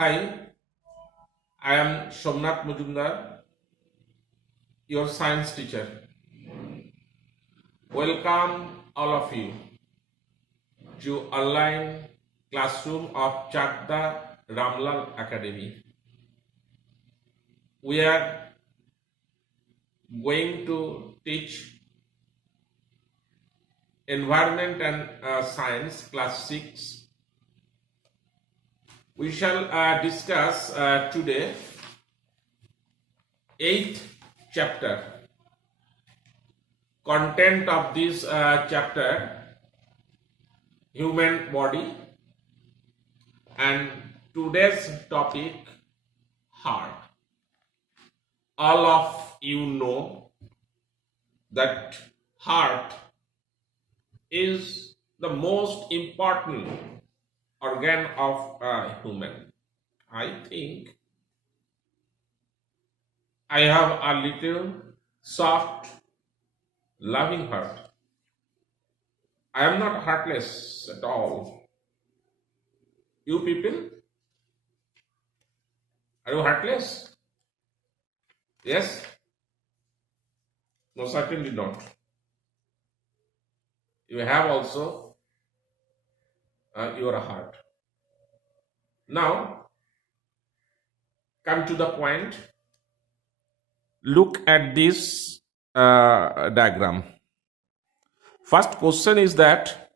Hi, I am Somnath Majumdar, your science teacher. Welcome all of you to online classroom of Chakda Ramlal Academy. We are going to teach environment and science class 6. We shall discuss today 8th chapter. Content of this chapter: human body, and today's topic: heart. All of you know that heart is the most important organ of a human. I think I have a little soft, loving heart. I am not heartless at all. You people, are you heartless? Yes? No, certainly not. You have also your heart. Now, come to the point. Look at this diagram. First question is that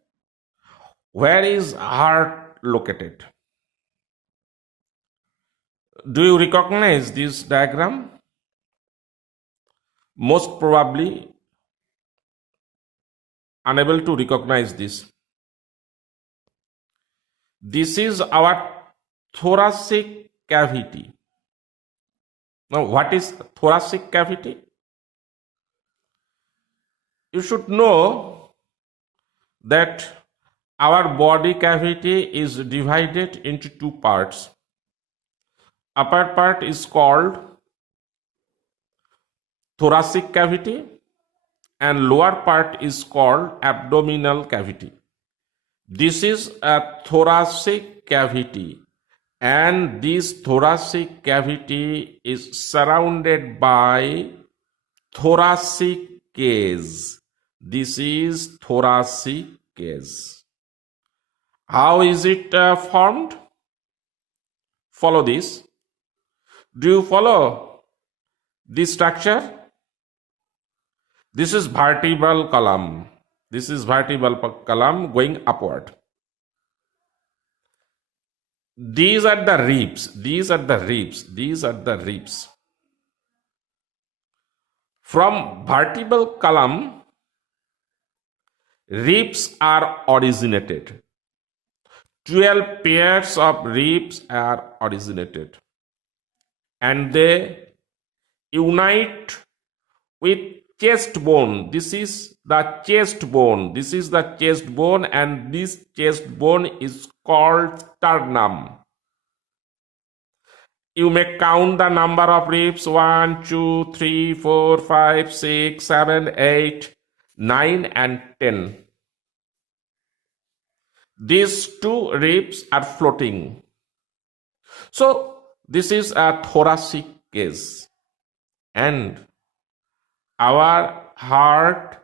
where is heart located? Do you recognize this diagram? Most probably unable to recognize this. This is our thoracic cavity. Now, what is thoracic cavity? You should know that our body cavity is divided into two parts. Upper part is called thoracic cavity and lower part is called abdominal cavity. This is a thoracic cavity, and this thoracic cavity is surrounded by thoracic cage. This is thoracic cage. How is it formed? Follow this. Do you follow this structure? This is vertebral column. This is vertebral column going upward. These are the ribs. These are the ribs. These are the ribs. From vertebral column, ribs are originated. 12 pairs of ribs are originated. And they unite with chest bone. This is the chest bone. This is the chest bone, and this chest bone is called sternum. You may count the number of ribs: 1, 2, 3, 4, 5, 6, 7, 8, 9, and 10. These two ribs are floating. So this is a thoracic cage, and our heart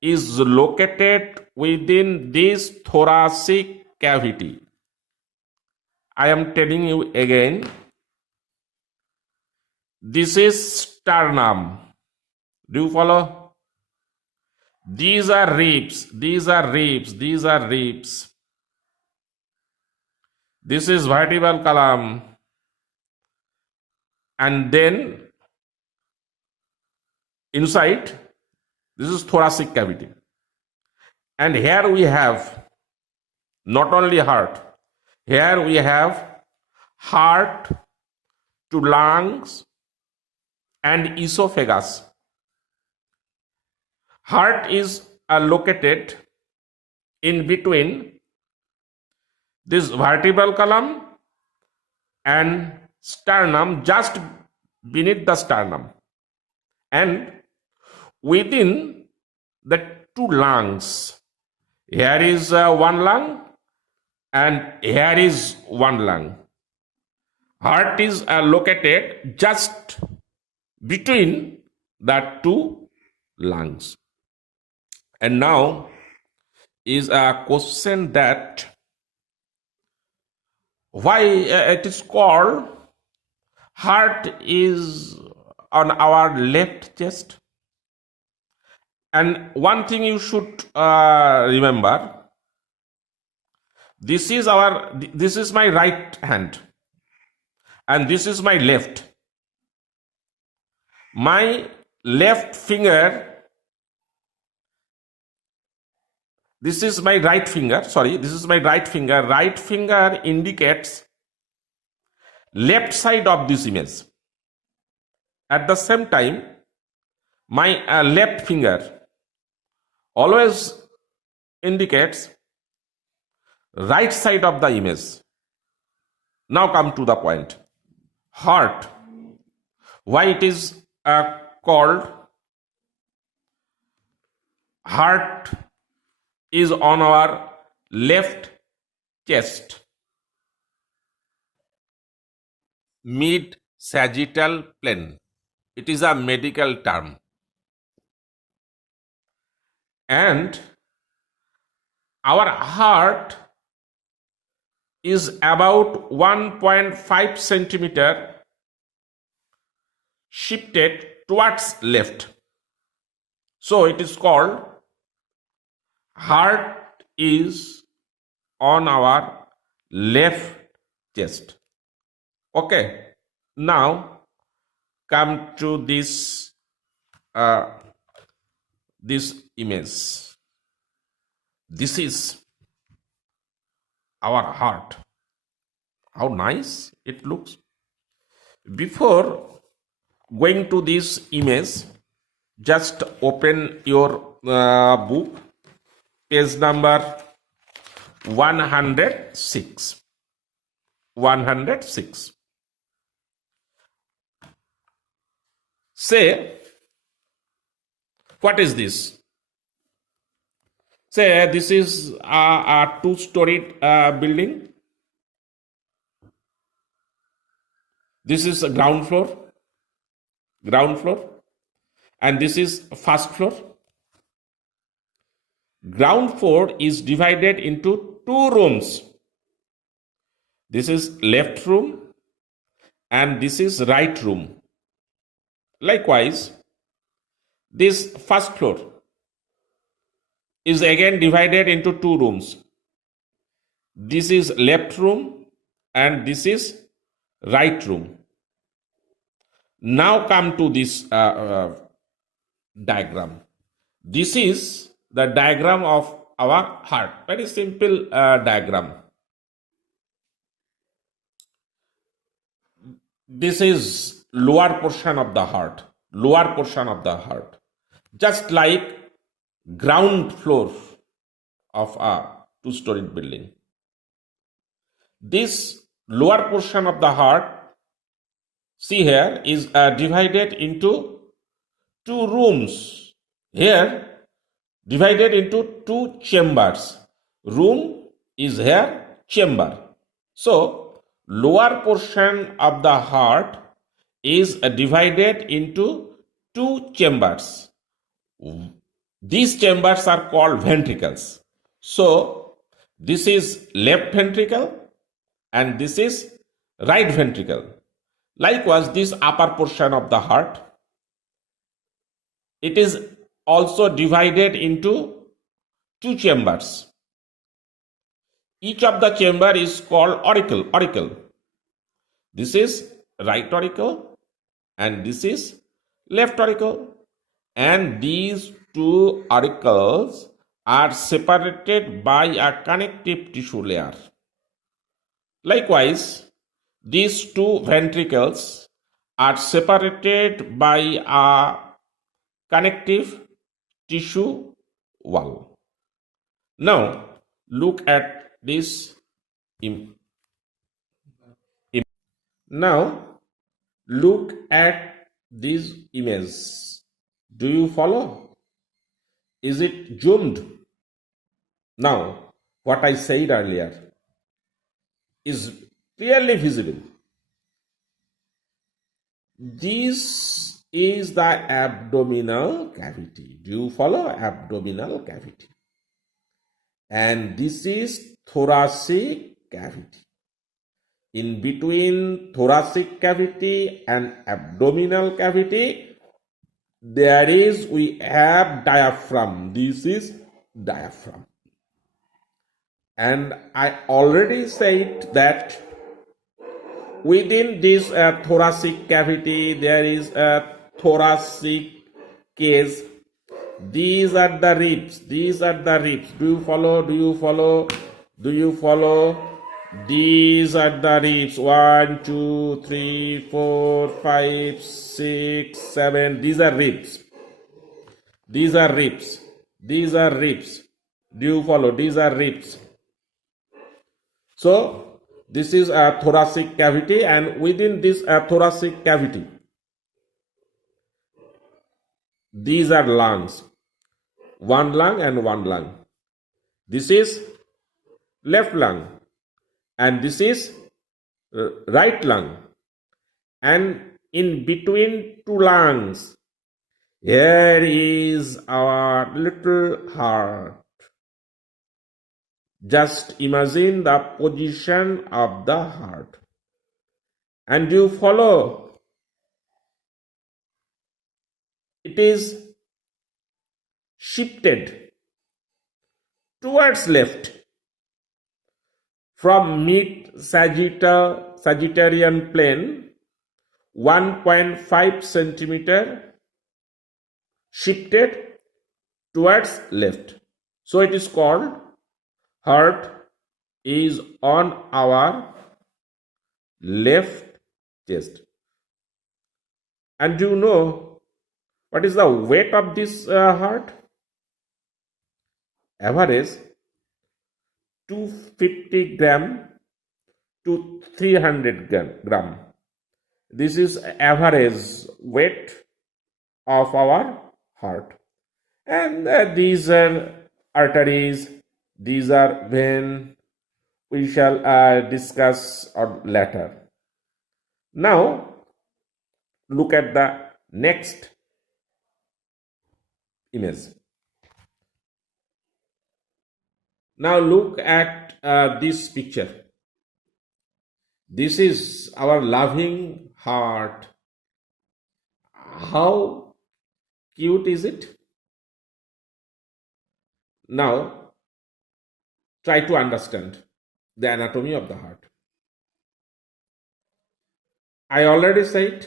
is located within this thoracic cavity. I am telling you again, this is sternum. Do you follow? These are ribs. These are ribs. These are ribs. This is vertebral column. And then inside, this is thoracic cavity. And here we have not only heart. Here we have heart to lungs and esophagus. Heart is located in between this vertebral column and sternum, just beneath the sternum, and within the two lungs. Here is one lung and here is one lung. Heart is located just between the two lungs. And now is a question that why it is called heart is on our left chest. And one thing you should remember, this is my right hand and this is my left. My left finger, this is my right finger, right finger indicates left side of this image. At the same time, my left finger always indicates right side of the image. Now come to the point. Heart. Why it is called heart is on our left chest, mid sagittal plane. It is a medical term. And our heart is about 1.5 centimeter shifted towards left. So it is called heart is on our left chest. Okay. Now come to this image. This is our heart. How nice it looks. Before going to this image, just open your book, page number 106. 106. Say, what is this? Say, this is a two-storied building. This is a ground floor, and this is first floor. Ground floor is divided into two rooms. This is left room and this is right room. Likewise, this first floor is again divided into two rooms. This is left room and this is right room. Now come to this diagram. This is the diagram of our heart. Very simple diagram. This is lower portion of the heart. Just like ground floor of a two-storied building. This lower portion of the heart, see here, is divided into two rooms. Here, divided into two chambers. Room is here, chamber. So, lower portion of the heart is divided into two chambers. These chambers are called ventricles. So, this is left ventricle and this is right ventricle. Likewise, this upper portion of the heart, it is also divided into two chambers. Each of the chamber is called auricle. This is right auricle and this is left auricle. And these two auricles are separated by a connective tissue layer. Likewise, these two ventricles are separated by a connective tissue wall. Now, look at this Now, look at this image. Do you follow? Is it zoomed? Now, what I said earlier is clearly visible. This is the abdominal cavity. Do you follow? Abdominal cavity. And this is thoracic cavity. In between thoracic cavity and abdominal cavity, we have diaphragm. This is diaphragm. And I already said that within this thoracic cavity, there is a thoracic cage. These are the ribs. These are the ribs. Do you follow? Do you follow? Do you follow? These are the ribs. 1, 2, 3, 4, 5, 6, 7. These are ribs. These are ribs. These are ribs. Do you follow? These are ribs. So, this is a thoracic cavity, and within this thoracic cavity, these are lungs. One lung and one lung. This is left lung, and this is right lung. And in between two lungs, here is our little heart. Just imagine the position of the heart. And you follow. It is shifted towards left from mid-Sagittarian plane 1.5 centimeter shifted towards left. So it is called heart is on our left chest. And do you know what is the weight of this heart? Average 250 gram to 300 gram. This is average weight of our heart. And these are arteries, these are veins. We shall discuss later. Now, look at the next image. Now look at this picture. This is our loving heart. How cute is it? Now, try to understand the anatomy of the heart. I already said,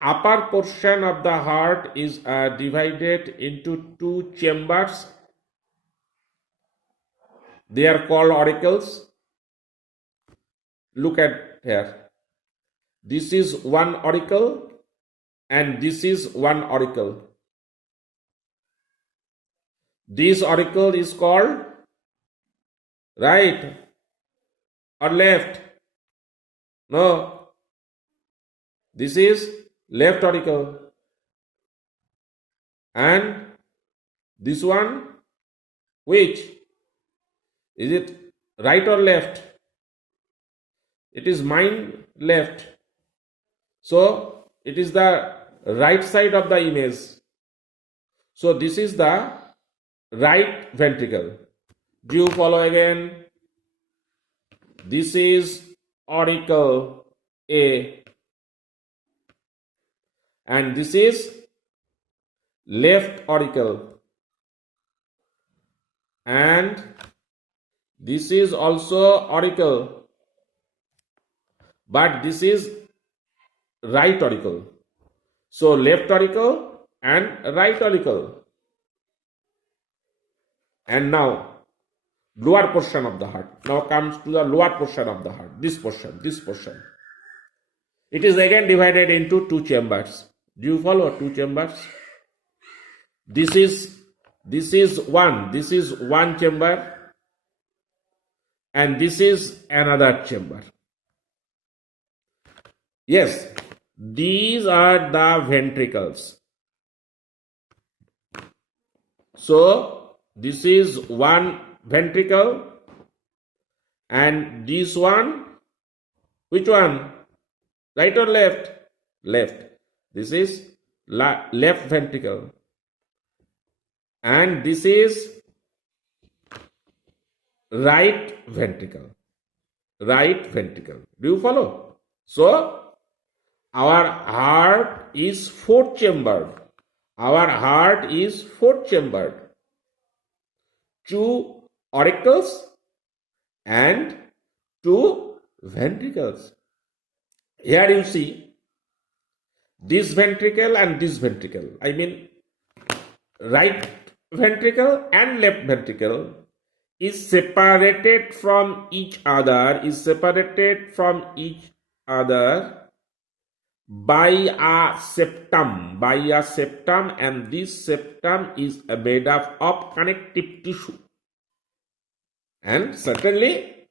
upper portion of the heart is divided into two chambers. They are called auricles. Look at here. This is one auricle and this is one auricle. This auricle is called right or left? No. This is left auricle. And this one, which? Is it right or left? It is mine left. So it is the right side of the image. So this is the right ventricle. Do you follow again? This is auricle A. And this is left auricle. And this is also auricle. But this is right auricle. So left auricle and right auricle. And now lower portion of the heart. Now comes to the lower portion of the heart. This portion. It is again divided into two chambers. Do you follow? Two chambers. This is one chamber. And this is another chamber. Yes, these are the ventricles. So, this is one ventricle and this one, which one? Right or left? Left. This is left ventricle. And this is right ventricle. Right ventricle. Do you follow? So, our heart is four chambered. Our heart is four chambered. Two auricles and two ventricles. Here you see this ventricle and this ventricle. I mean, right ventricle and left ventricle is separated from each other, by a septum, and this septum is made up of connective tissue. And certainly,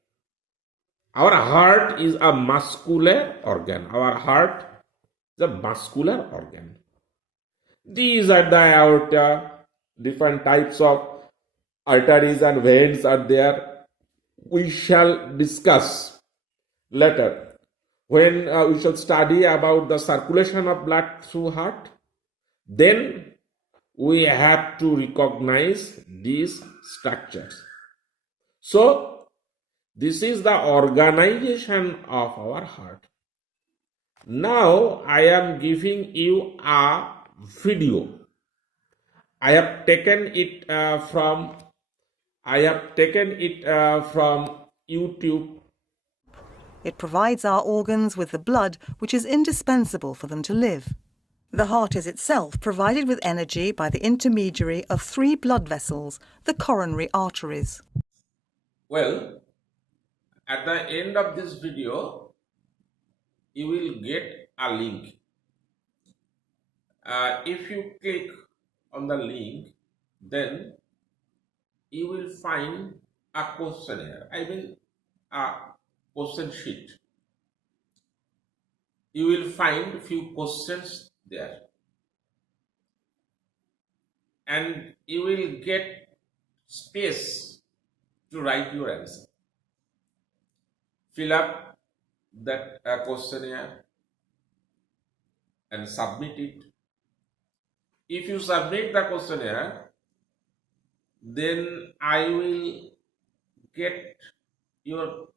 our heart is a muscular organ. Our heart is a muscular organ. These are the aorta, different types of arteries and veins are there. We shall discuss later when we shall study about the circulation of blood through heart. Then we have to recognize these structures. So, this is the organization of our heart. Now, I am giving you a video. I have taken it from YouTube. It provides our organs with the blood which is indispensable for them to live. The heart is itself provided with energy by the intermediary of three blood vessels, the coronary arteries. Well, at the end of this video, you will get a link. If you click on the link, then you will find a questionnaire. I mean, a question sheet. You will find a few questions there, and you will get space to write your answer. Fill up that questionnaire and submit it. If you submit the questionnaire, then I will get your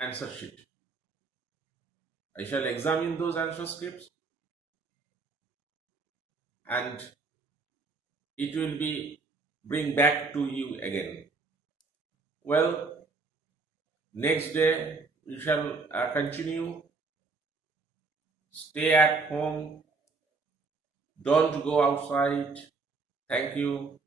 answer sheet. I shall examine those answer scripts and it will be bring back to you again. Well, next day we shall continue. Stay at home. Don't go outside. Thank you.